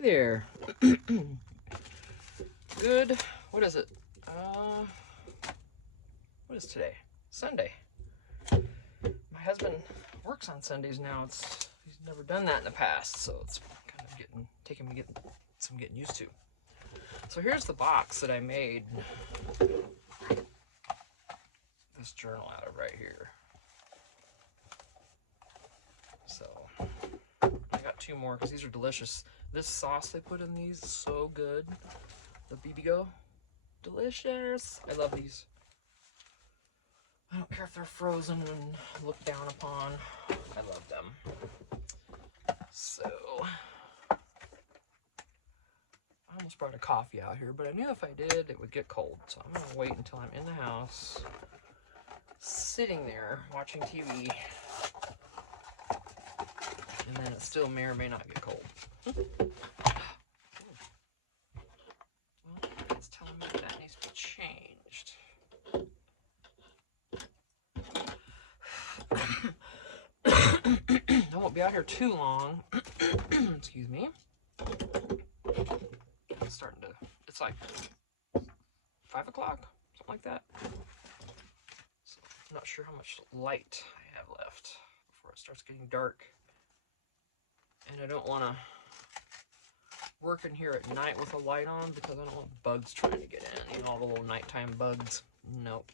Hey there. Good. What is it? What is today? Sunday. My husband works on Sundays now. He's never done that in the past, so it's kind of taking me getting used to. So here's the box that I made this journal out of right here. So I got two more because these are delicious. This sauce they put in these is so good. The Bibigo, delicious. I love these. I don't care if they're frozen and looked down upon. I love them. So I almost brought a coffee out here, but I knew if I did, it would get cold. So I'm gonna wait until I'm in the house, sitting there watching TV, and then it still may or may not get cold. Well, it's telling me that needs to be changed. I won't be out here too long. Excuse me. It's like 5 o'clock, something like that. So I'm not sure how much light I have left before it starts getting dark. And I don't want to work in here at night with a light on because I don't want bugs trying to get in. You know, all the little nighttime bugs. Nope.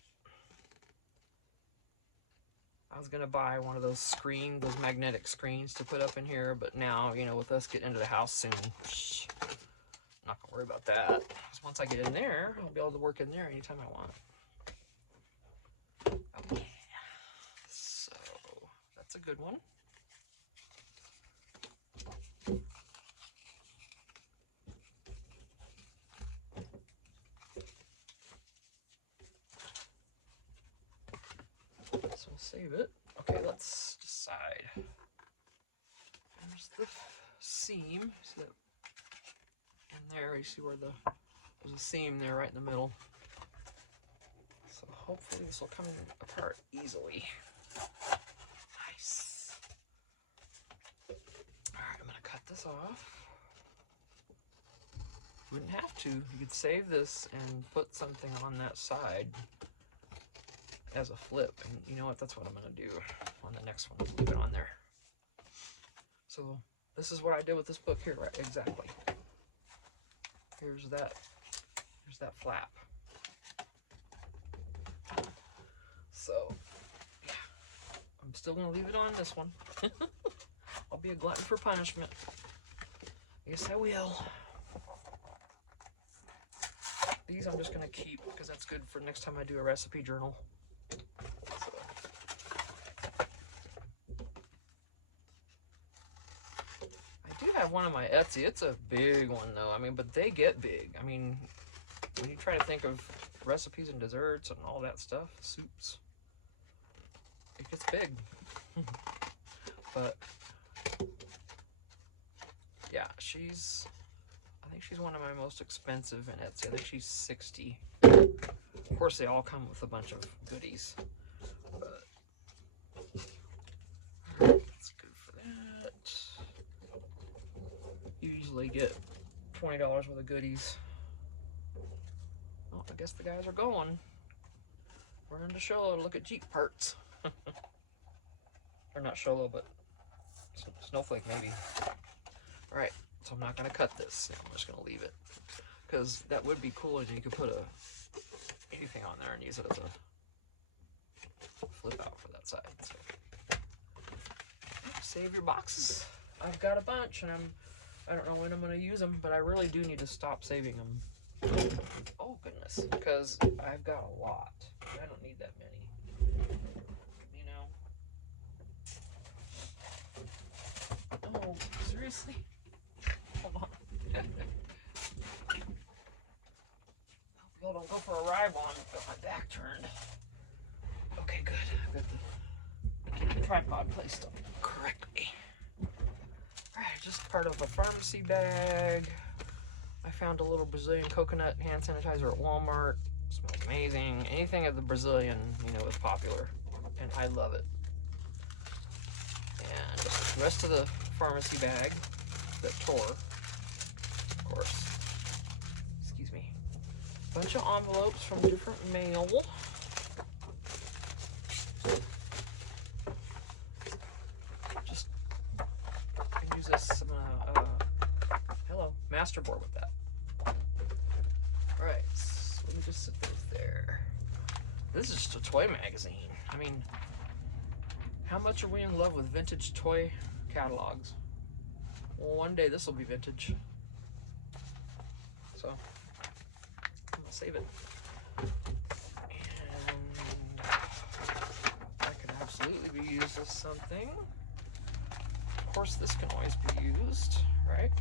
I was gonna buy one of those magnetic screens to put up in here, but now, you know, with us getting into the house soon, I'm not gonna worry about that. Because once I get in there, I'll be able to work in there anytime I want. Okay. So that's a good one. So we'll save it. Okay, let's decide. There's the seam. See that in there? You see where there's a seam there right in the middle. So hopefully this will come apart easily. Nice. Alright, I'm gonna cut this off. You wouldn't have to. You could save this and put something on that side as a flip, and you know what, that's what I'm going to do on the next one. Leave it on there. So this is what I did with this book here, right? Exactly. Here's that flap. So yeah, I'm still going to leave it on this one. I'll be a glutton for punishment. Yes, I will. These I'm just going to keep because that's good for next time I do a recipe journal. I have one on my Etsy. It's a big one though. I mean, but they get big. I mean, when you try to think of recipes and desserts and all that stuff, soups, it gets big. But yeah, I think she's one of my most expensive in Etsy. I think she's $60. Of course, they all come with a bunch of goodies. But that's good for that. You usually get $20 worth of goodies. Oh, I guess the guys are going. We're into Sholo to look at Jeep parts. Or not Sholo, but Snowflake maybe. Alright, so I'm not going to cut this. I'm just going to leave it. Because that would be cool if you could put anything on there and use it as a flip out for that side. So, save your boxes. I've got a bunch and I don't know when I'm going to use them, but I really do need to stop saving them. Oh, goodness. Because I've got a lot. I don't need that many. You know? Oh, seriously? Hold on. Y'all don't go for a ride while I've got my back turned. Okay, good. I've got the tripod placed up correctly. Alright, just part of a pharmacy bag. I found a little Brazilian coconut hand sanitizer at Walmart. It smells amazing. Anything of the Brazilian, you know, is popular. And I love it. And just the rest of the pharmacy bag that tore. bunch of envelopes from different mail. Just use this. I'm gonna hello, masterboard with that. All right, so let me just set those there. This is just a toy magazine. I mean, how much are we in love with vintage toy catalogs? Well, one day this will be vintage. So I'm gonna save it. And that could absolutely be used as something. Of course, this can always be used, right?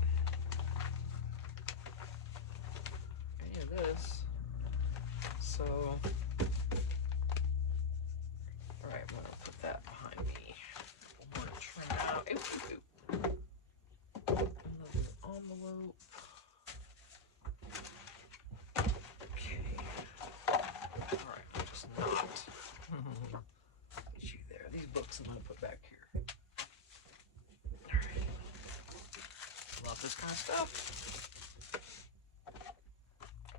Any of this. So, all right, I'm gonna put that behind me. I'm gonna trim out. Another envelope. Okay. All right, just not. Get you there. These books I'm gonna put back here. All right. Love this kind of stuff.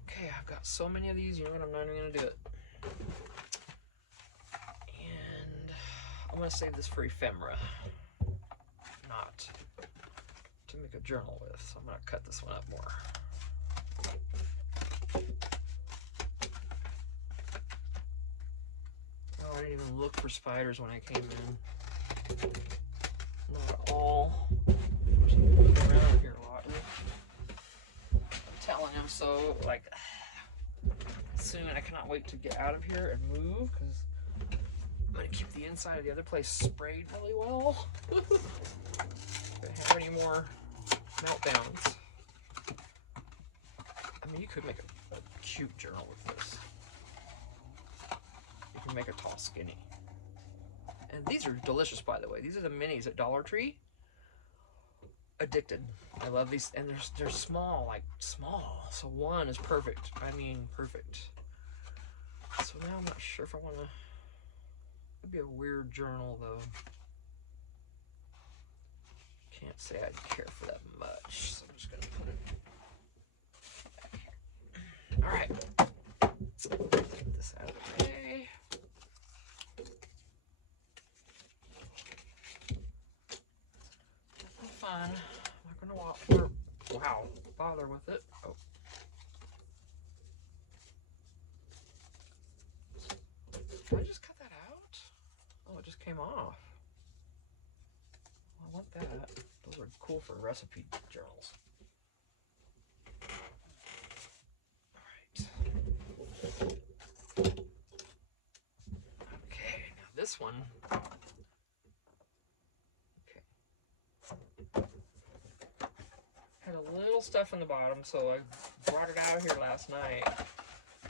Okay, I've got so many of these. You know what? I'm not even gonna do it. And I'm gonna save this for ephemera, not to make a journal with. So I'm gonna cut this one up more. Oh, I didn't even look for spiders when I came in. Not at all. I'm moving around here a lot. I'm telling him so. Like, soon I cannot wait to get out of here and move because I'm gonna keep the inside of the other place sprayed really well. If I have any more meltdowns. I mean, you could make a cute journal with this. You can make a tall skinny. And these are delicious, by the way. These are the minis at Dollar Tree. Addicted. I love these, and they're small, like small. So one is perfect. I mean, perfect. So now I'm not sure if I want to. It'd be a weird journal, though. Can't say I'd care for that much, so I'm just gonna put it back here. All right. Take this out of the way. Fun. I'm not gonna bother with it. Oh. Did I just cut that out? Oh, it just came off. I want that. Those are cool for recipe journals. All right. Okay, now this one. Had a little stuff in the bottom, so I brought it out here last night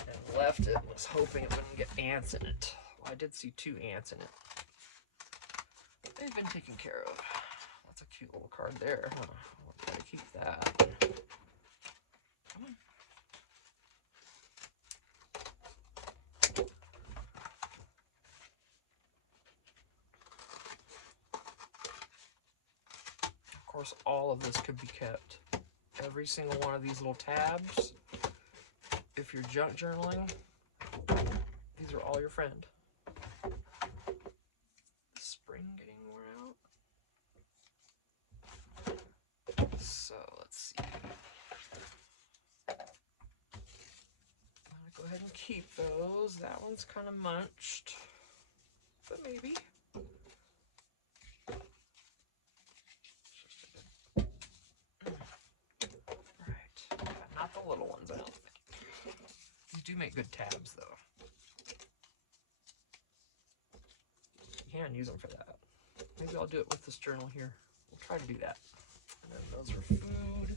and left it and was hoping it wouldn't get ants in it. Well, I did see 2 ants in it. They've been taken care of. That's a cute little card there, huh? I'll try to keep that. Come on. Of course, all of this could be kept. Every single one of these little tabs, if you're junk journaling, these are all your friend. The spring getting worn out. So let's see. I'm gonna go ahead and keep those. That one's kind of munched, but maybe. Not the little ones, I don't think. You do make good tabs, though. You can use them for that. Maybe I'll do it with this journal here. We'll try to do that. And then those are food.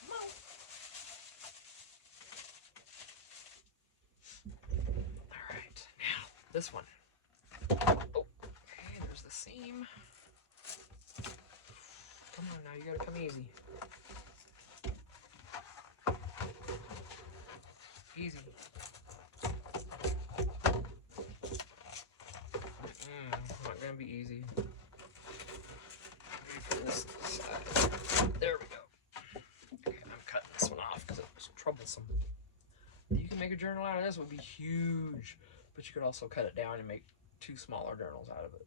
Come on. All right, now this one. Oh, okay, there's the seam. Come on now, you gotta come easy. Easy. Not gonna be easy. Maybe from this side. There we go. make a journal out of this, it would be huge. But you could also cut it down and make 2 smaller journals out of it.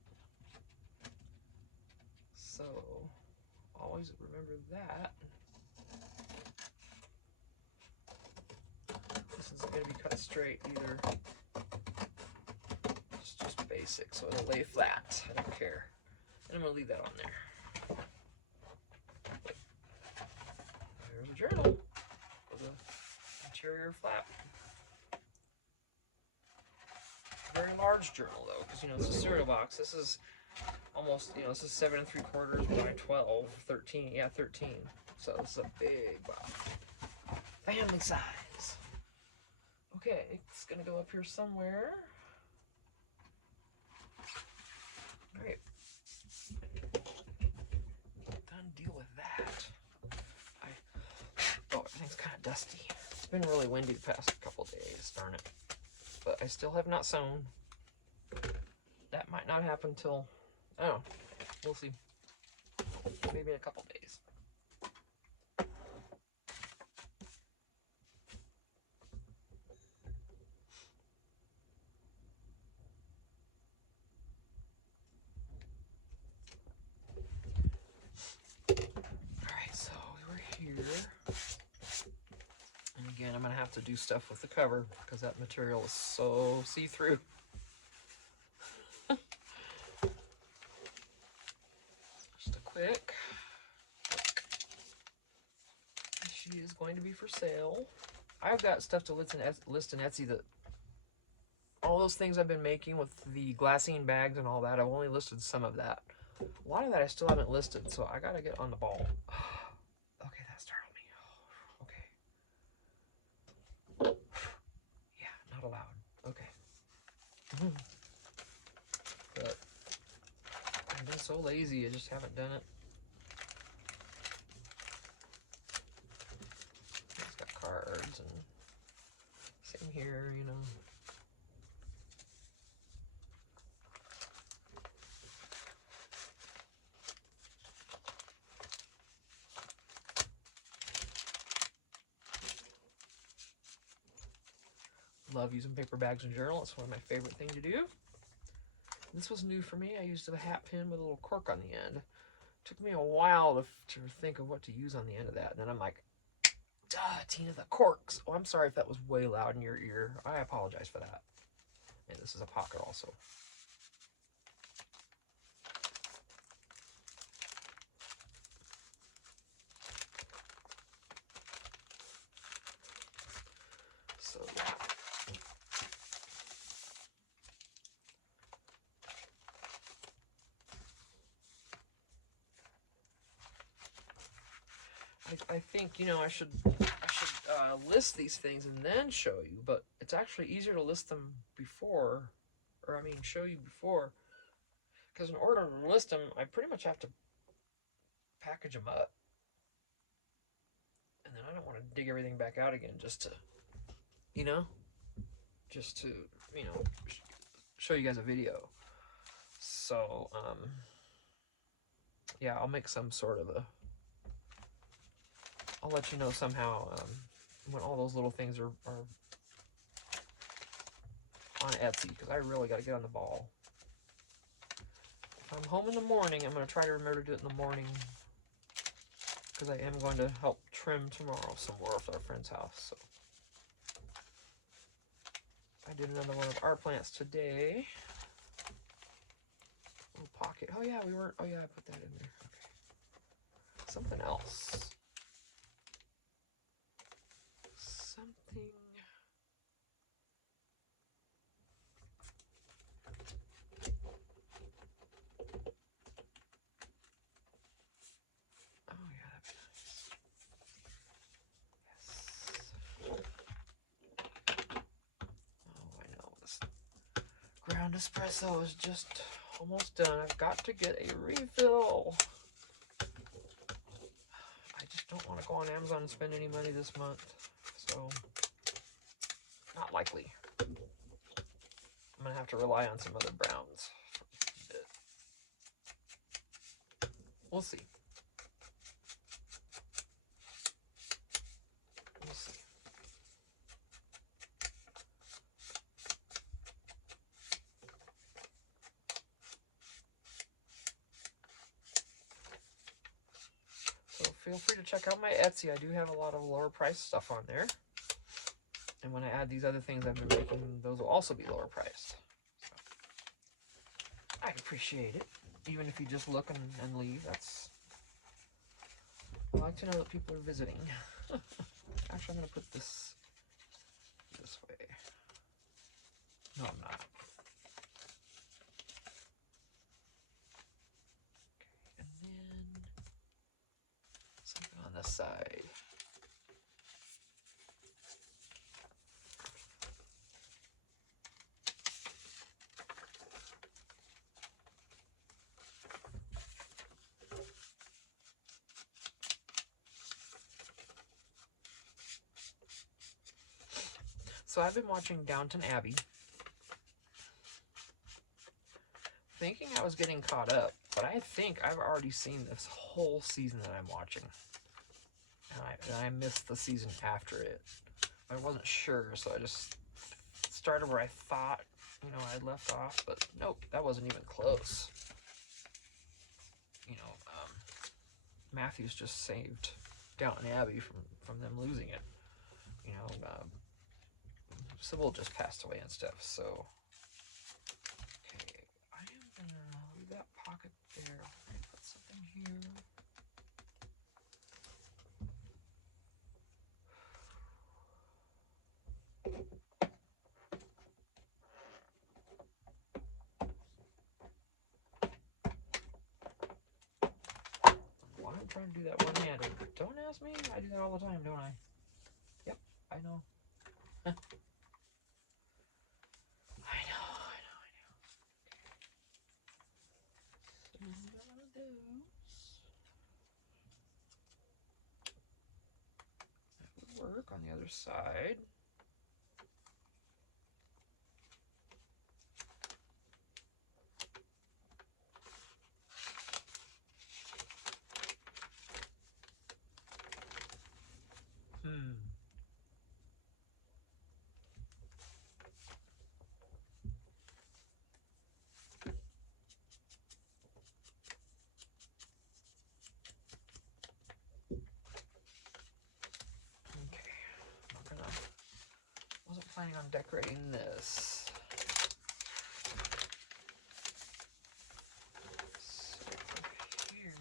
So, always remember that. This isn't going to be cut straight either. It's just basic, so it'll lay flat. I don't care. And I'm going to leave that on there. There's a journal with an interior flap. Very large journal though, because you know it's a cereal box. This is almost, you know, this is 7 3/4 by 12, 13. Yeah, 13. So this is a big box. Family size. Okay, it's gonna go up here somewhere. All right. Done deal with that. Oh, everything's kind of dusty. It's been really windy the past couple days, darn it. But I still have not sewn. That might not happen till, I don't know, we'll see. Maybe in a couple days. Alright, so we were here. And again, I'm going to have to do stuff with the cover because that material is so see-through. Just a quick look. She is going to be for sale. I've got stuff to list in Etsy that all those things I've been making with the glassine bags and all that, I've only listed some of that. A lot of that I still haven't listed, so I gotta get on the ball. Okay, that startled me. Okay. Yeah, not allowed. Okay. But I've been so lazy, I just haven't done it. It's got cards and same here, you know. Love using paper bags and journal. It's one of my favorite things to do. This was new for me. I used a hat pin with a little cork on the end. It took me a while to think of what to use on the end of that. And then I'm like, duh, Tina, the corks. Oh, I'm sorry if that was way loud in your ear. I apologize for that. And this is a pocket also. So yeah. I think, you know, I should list these things and then show you, but it's actually easier to list them before, or I mean show you before, because in order to list them, I pretty much have to package them up, and then I don't want to dig everything back out again just to, you know, show you guys a video. So, yeah, I'll make some sort of a, I'll let you know somehow when all those little things are on Etsy, because I really got to get on the ball. If I'm home in the morning, I'm going to try to remember to do it in the morning, because I am going to help trim tomorrow somewhere at our friend's house. So I did another one of our plants today. Little pocket. Oh yeah, we weren't. Oh yeah, I put that in there. Okay. Something else. Something. Oh yeah, that'd be nice. Yes. Oh, I know. This ground espresso is just almost done. I've got to get a refill. I just don't want to go on Amazon and spend any money this month. So, not likely. I'm going to have to rely on some other browns for a bit. We'll see. We'll see. feel free to check out my Etsy. I do have a lot of lower price stuff on there. And when I add these other things I've been making, those will also be lower priced. So, I appreciate it. Even if you just look and leave, that's... I like to know that people are visiting. Actually, I'm going to put this way. No, I'm not. Okay, and then something on this side. So I've been watching Downton Abbey, thinking I was getting caught up, but I think I've already seen this whole season that I'm watching. And I missed the season after it. I wasn't sure, so I just started where I thought, you know, I'd left off, but nope, that wasn't even close. You know, Matthews just saved Downton Abbey from them losing it. You know, Sybil just passed away and stuff, so... Okay, I am gonna leave that pocket there. I'm gonna put something here. Why I'm trying to do that one-handed. Don't ask me, I do that all the time, don't I? Yep, I know. I know. One of those. That would work on the other side. Wasn't planning on decorating this. So here,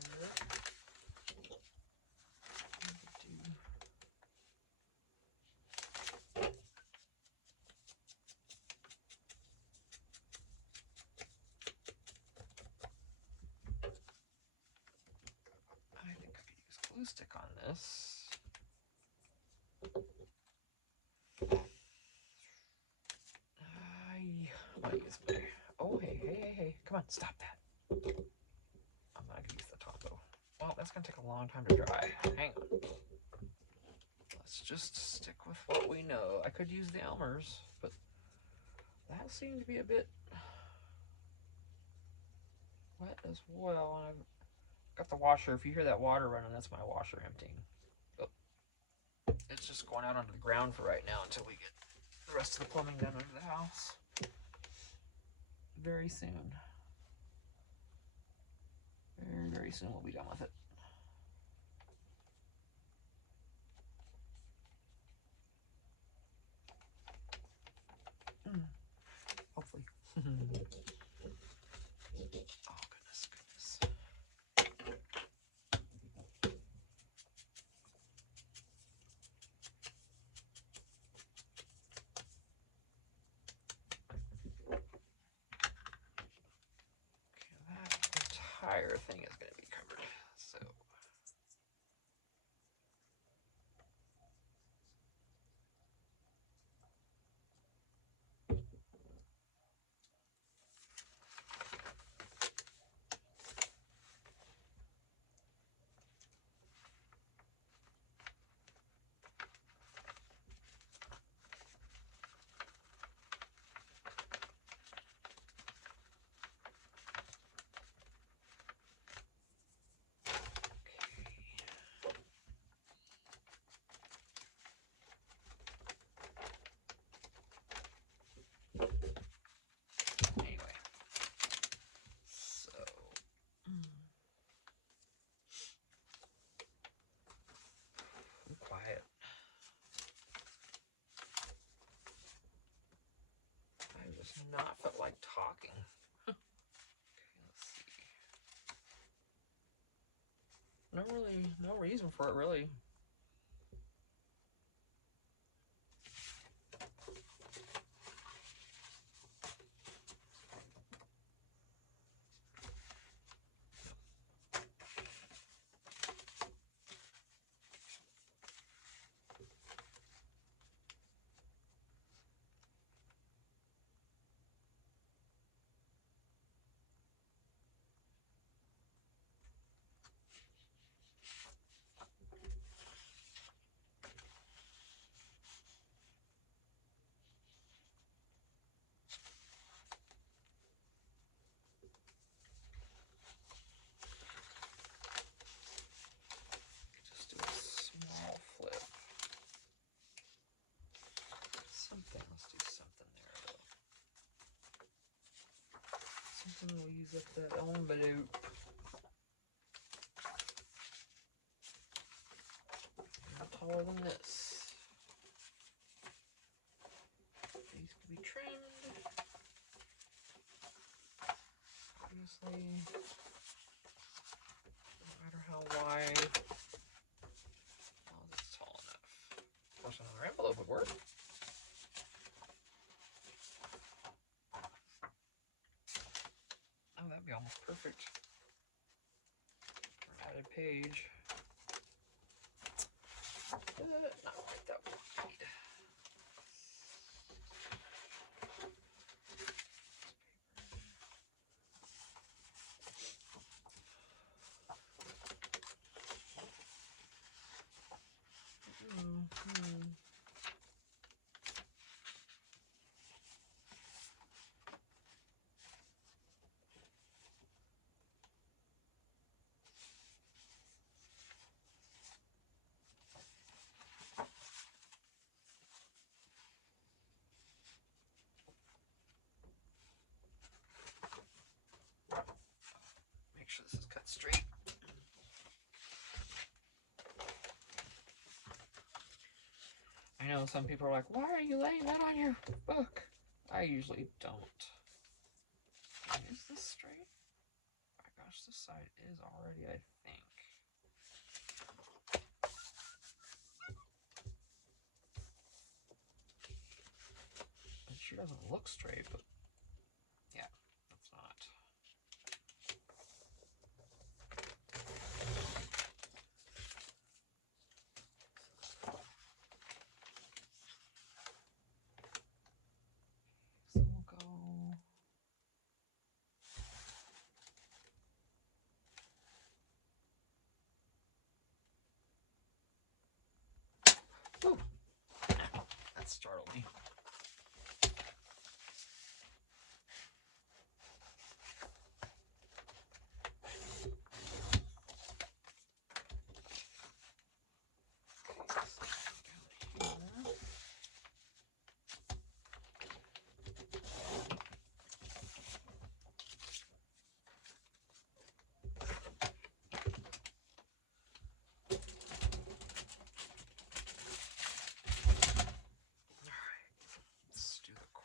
I think I could use glue stick on this. I want to use my... Oh, hey. Come on, stop that. I'm not going to use the topo. Well, that's going to take a long time to dry. Hang on. Let's just stick with what we know. I could use the Elmer's, but that seemed to be a bit wet as well. And I've got the washer. If you hear that water running, that's my washer emptying. But it's just going out onto the ground for right now until we get the rest of the plumbing done under the house. Very soon. Very soon we'll be done with it. Hopefully. Oh, goodness. Okay, that entire thing is going to be covered. So. no reason for it really. Just do a small flip. Something, let's do something there though. Something will use up that envelope. Taller than this. These can be trimmed. Obviously, no matter how wide, as long as it's tall enough. Of course, another envelope would work. Oh, that'd be almost perfect for an added page. Not quite that wide. Make sure this is cut straight. I know some people are like, why are you laying that on your book? I usually don't. Is this straight? Oh my gosh, this side is already, I think. It sure doesn't look straight, but yeah, it's not. So we'll go. Ooh, that startled me.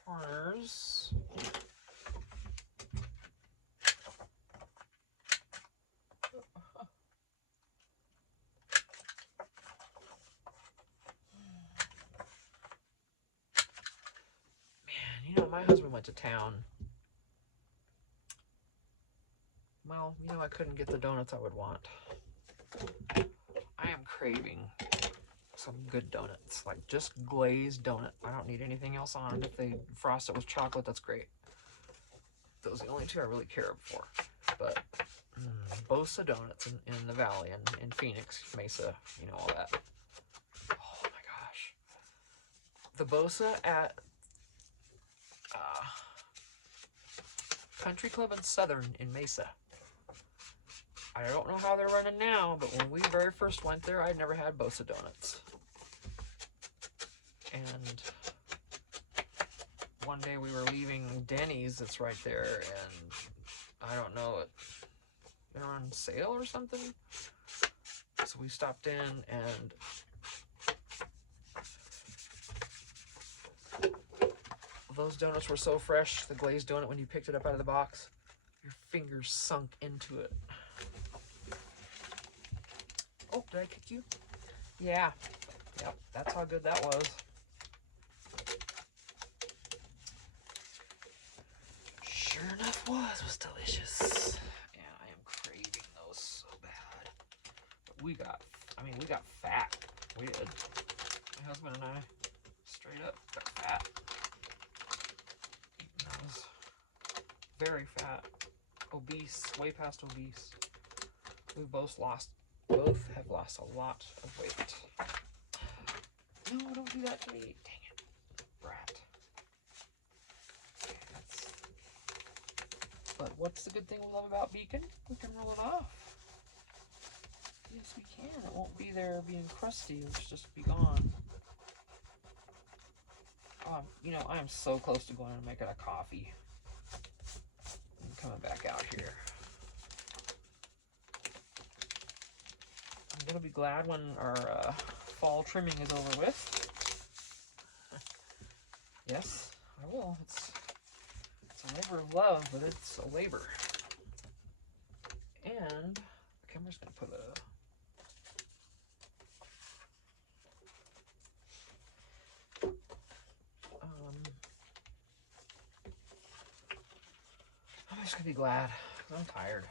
Corners. Man, you know, my husband went to town. Well, you know, I couldn't get the donuts I would want. I am craving some good donuts, like just glazed donut. I don't need anything else on it. If they frost it with chocolate, that's great. Those are the only two I really care for. But Bosa Donuts in the Valley and in Phoenix, Mesa, you know, all that. Oh my gosh. The Bosa at Country Club and Southern in Mesa. I don't know how they're running now, but when we very first went there, I'd never had Bosa Donuts. And one day we were leaving Denny's that's right there, and I don't know, they're on sale or something. So we stopped in, and those donuts were so fresh. The glazed donut, when you picked it up out of the box, your fingers sunk into it. Oh, did I kick you? Yeah. Yep, that's how good that was. Sure enough was delicious. And I am craving those so bad. But we got fat. We did. My husband and I straight up got fat. Eating those. Very fat. Obese. Way past obese. We both have lost a lot of weight. No, don't do that to me. Dang it. Brat. Okay, but what's the good thing we love about Beacon? We can roll it off. Yes, we can. It won't be there being crusty. It'll just be gone. You know, I am so close to going and making a coffee. I'm coming back out here. I'm going to be glad when our fall trimming is over with. Yes, I will. It's a labor of love, but it's a labor. And okay, I'm just going to put I'm just going to be glad. I'm tired.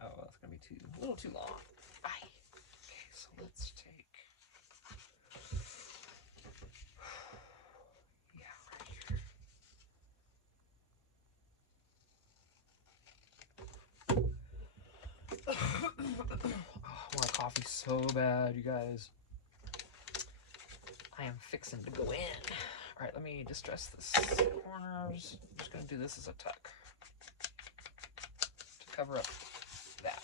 Oh, that's going to be a little too long. Okay, so let's take... I want coffee so bad, you guys. I am fixing to go in. All right, let me distress this corners. I'm just going to do this as a tuck to cover up that.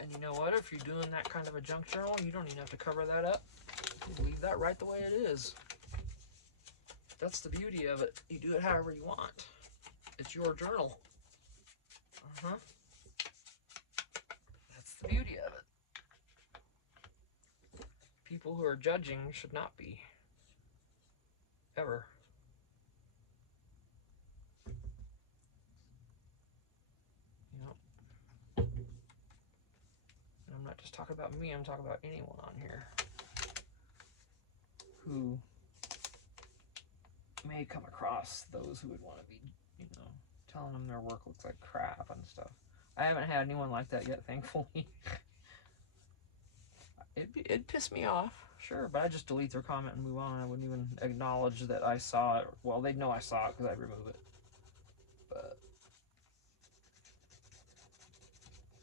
And you know what? If you're doing that kind of a junk journal, you don't even have to cover that up. You leave that right the way it is. That's the beauty of it. You do it however you want. It's your journal. That's the beauty of it. People who are judging should not be. Ever. You know. And I'm not just talking about me, I'm talking about anyone on here who may come across those who would want to be, you know, telling them their work looks like crap and stuff. I haven't had anyone like that yet, thankfully. It'd piss me off, sure, but I just delete their comment and move on. I wouldn't even acknowledge that I saw it. Well, they'd know I saw it because I'd remove it. But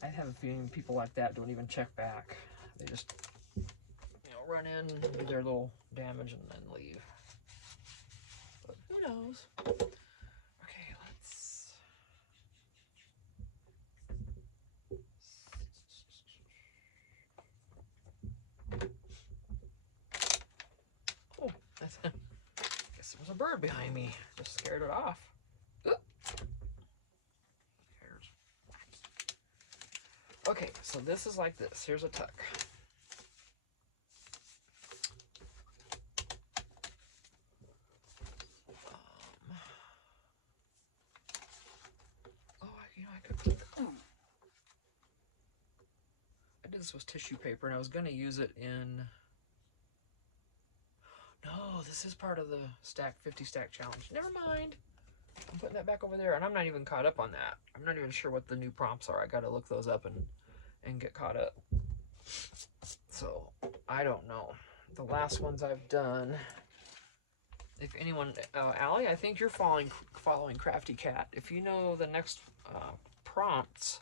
I have a feeling people like that don't even check back. They just, you know, run in, do their little damage, and then leave. But who knows? Okay, let's... Oh, I guess there was a bird behind me. Just scared it off. Okay, so this is like this. Here's a tuck. I did this with tissue paper, and I was going to use it in... No, this is part of the 50 stack challenge. Never mind. I'm putting that back over there, and I'm not even caught up on that. I'm not even sure what the new prompts are. I got to look those up and get caught up. So, I don't know. The last ones I've done... If anyone... Allie, I think you're following Crafty Cat. If you know the next prompts...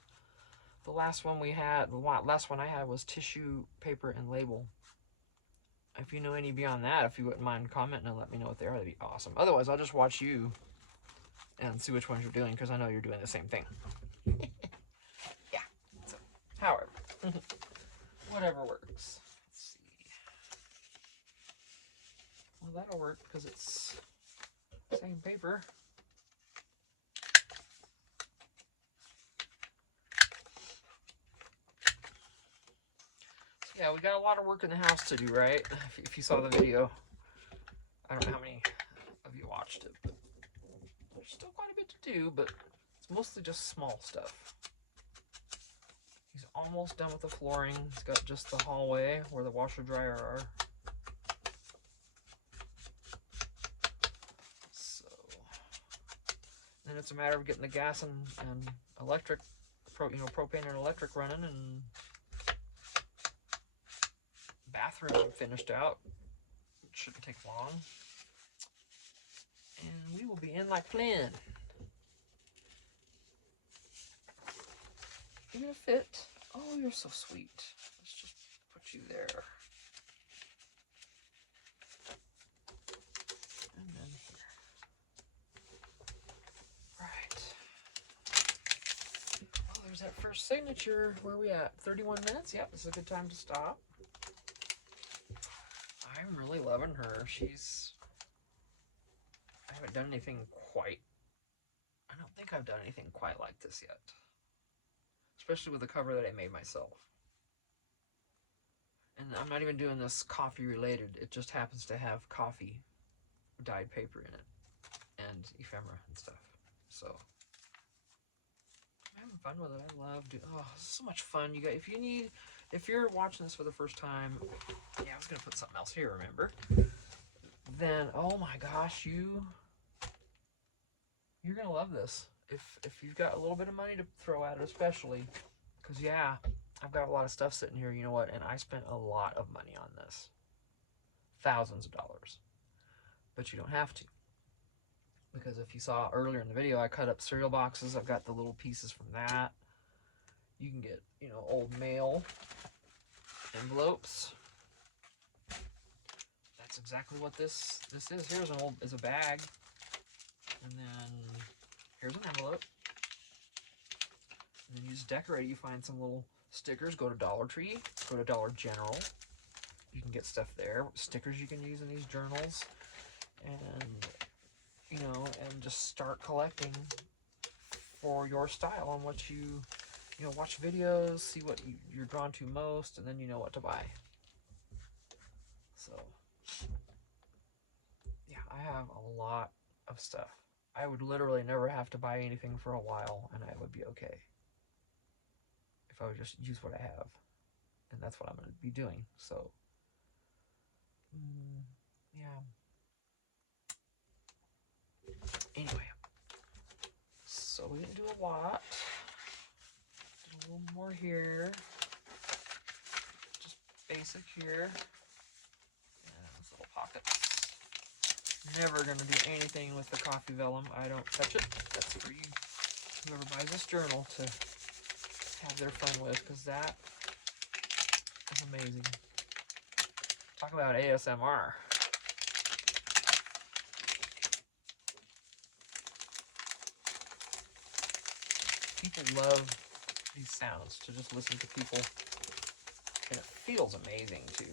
The last one I had was tissue, paper, and label. If you know any beyond that, if you wouldn't mind commenting and let me know what they are, that'd be awesome. Otherwise, I'll just watch you and see which ones you're doing, because I know you're doing the same thing. Yeah. So, however. Whatever works. Let's see. Well, that'll work, because it's same paper. Yeah, we got a lot of work in the house to do, right? If you saw the video. I don't know how many of you watched it, but there's still quite a bit to do, but it's mostly just small stuff. He's almost done with the flooring. He's got just the hallway where the washer dryer are. So then it's a matter of getting the gas and electric, propane and electric running, and bathroom finished out. It shouldn't take long. And we will be in like planned. You're gonna fit. Oh, you're so sweet. Let's just put you there. And then here. Right. Oh, there's that first signature. Where are we at? 31 minutes? Yep, this is a good time to stop. I'm really loving her. I haven't done anything quite. I don't think I've done anything quite like this yet. Especially with the cover that I made myself. And I'm not even doing this coffee related. It just happens to have coffee dyed paper in it. And ephemera and stuff. So I'm having fun with it. I love doing. Oh, so much fun, you guys. If you're watching this for the first time, yeah, I was gonna put something else here. Remember? Then oh my gosh, you're gonna love this. If you've got a little bit of money to throw at it, especially, because yeah, I've got a lot of stuff sitting here. You know what? And I spent a lot of money on this, thousands of dollars. But you don't have to. Because if you saw earlier in the video, I cut up cereal boxes. I've got the little pieces from that. You can get, old mail envelopes. That's exactly what this is. Here's is a bag. And then here's an envelope. And then you just decorate it. You find some little stickers. Go to Dollar Tree. Go to Dollar General. You can get stuff there. Stickers you can use in these journals. And and just start collecting for your style on what you watch videos, see what you're drawn to most, and then you know what to buy. So, yeah, I have a lot of stuff. I would literally never have to buy anything for a while, and I would be okay if I would just use what I have. And that's what I'm going to be doing. So, yeah. Anyway, so we didn't do a lot. Did a little more here. Just basic here. And those little pockets. Never going to do anything with the coffee vellum. I don't touch it. That's for you, whoever buys this journal, to have their fun with, because that is amazing. Talk about ASMR. People love these sounds, to just listen to people, and it feels amazing too,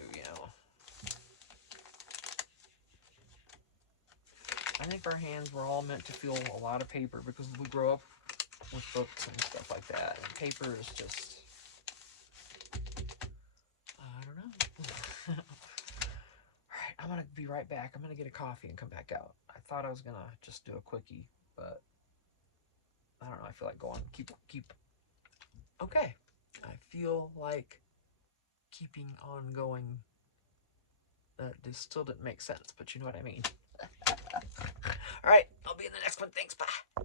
I think our hands were all meant to feel a lot of paper, because we grow up with books and stuff like that, and paper is just, I don't know. Alright, I'm gonna be right back. I'm gonna get a coffee and come back out. I thought I was gonna just do a quickie, but I don't know, I feel like going, keep, okay. I feel like keeping on going. That still didn't make sense, but you know what I mean. Alright, I'll be in the next one. Thanks, bye.